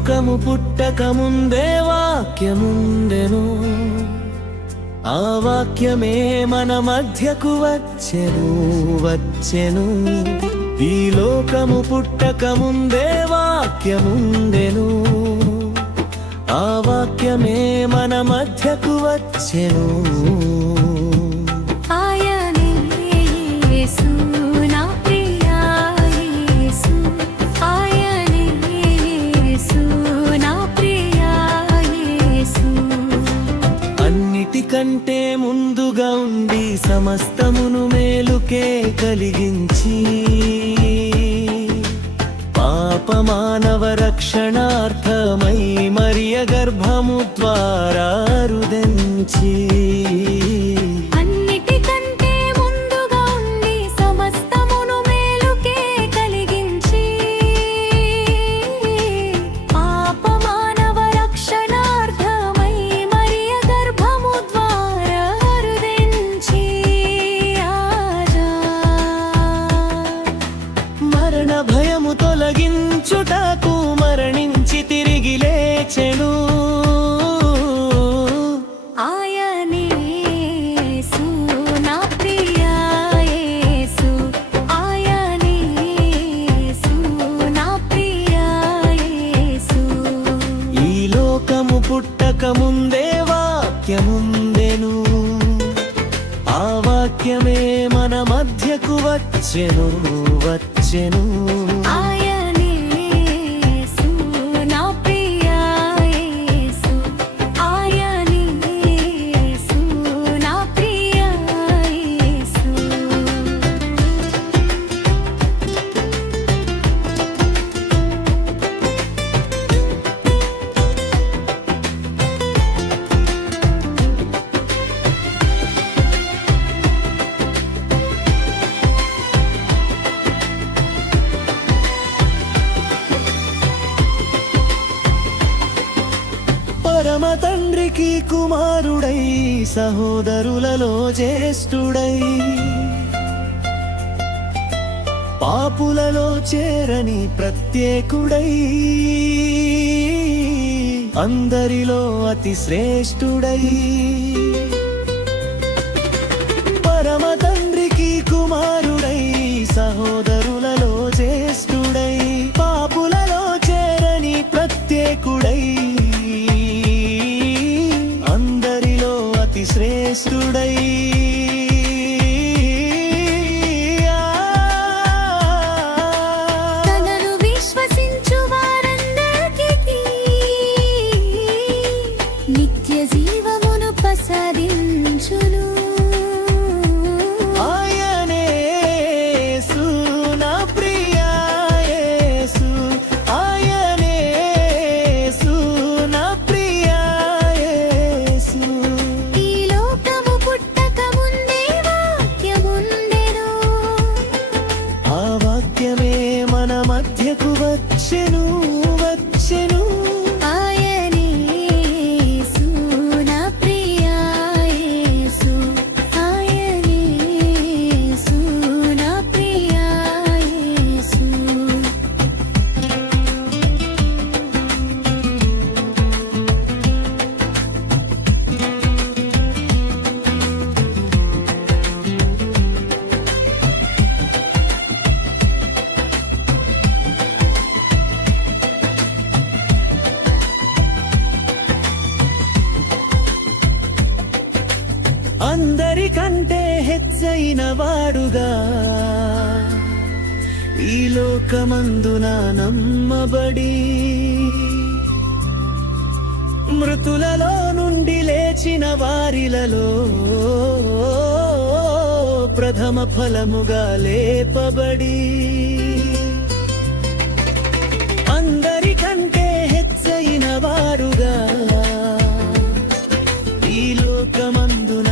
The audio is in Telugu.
లోకము పుట్టక ముందే వాక్యముండెను, ఆ వాక్యమే మన మధ్యకు వచ్చెను. ఈ లోకము పుట్టక ముందే వాక్యముండెను, ఆ వాక్యమే మన మధ్యకు వచ్చెను. కంటే ముందుగా ఉండి సమస్తమును మేలుకే కలిగించి, పాప మానవ రక్షణార్థమై మరియ గర్భము ద్వారా రుదించి, భయము తొలగించుటకు మరణించి తిరిగి లేచెను. ఆయనే యేసు నా ప్రియ యేసు, ఆయనే యేసు నా ప్రియ యేసు. ఈ లోకము పుట్టక ముందే వాక్యముండెను, ఆ వాక్యమే మన మధ్యకు వచ్చెను. ఆయనే యేసు నా ప్రియ యేసు, ఆయనే యేసు నా ప్రియ యేసు. పరమ తండ్రికి కుమారుడై, సహోదరులలో జ్యేష్ఠుడై, పాపులలో చేరని ప్రత్యేకుడై, అందరిలో అతి శ్రేష్ఠుడై. పరమ తండ్రికి కుమారుడై, సహోదరులలో జ్యేష్ఠుడై, పాపులలో చేరని ప్రత్యేకుడై, శ్రేష్ఠుడై. తనను విశ్వసించు వారందరికీ నిత్య జీవమును ప్రసాదించును. ఆయనే యేసు నా ప్రియ యేసు, ఆయనే యేసు నా ప్రియ యేసు. ఆ వాక్యమే మన మధ్యకు వచ్చెను. ఆయనే యేసు నా ప్రియ యేసు, ఆయనే యేసు నా ప్రియ యేసు. అందరికంటే హెచ్చైన వాడుగా ఈ లోకమందున నమ్మబడి, మృతులలో నుండి లేచిన వారిలలో ప్రథమ ఫలముగా లేపబడి, అందరికంటే హెచ్చైన వాడుగా ఈ లోకమందున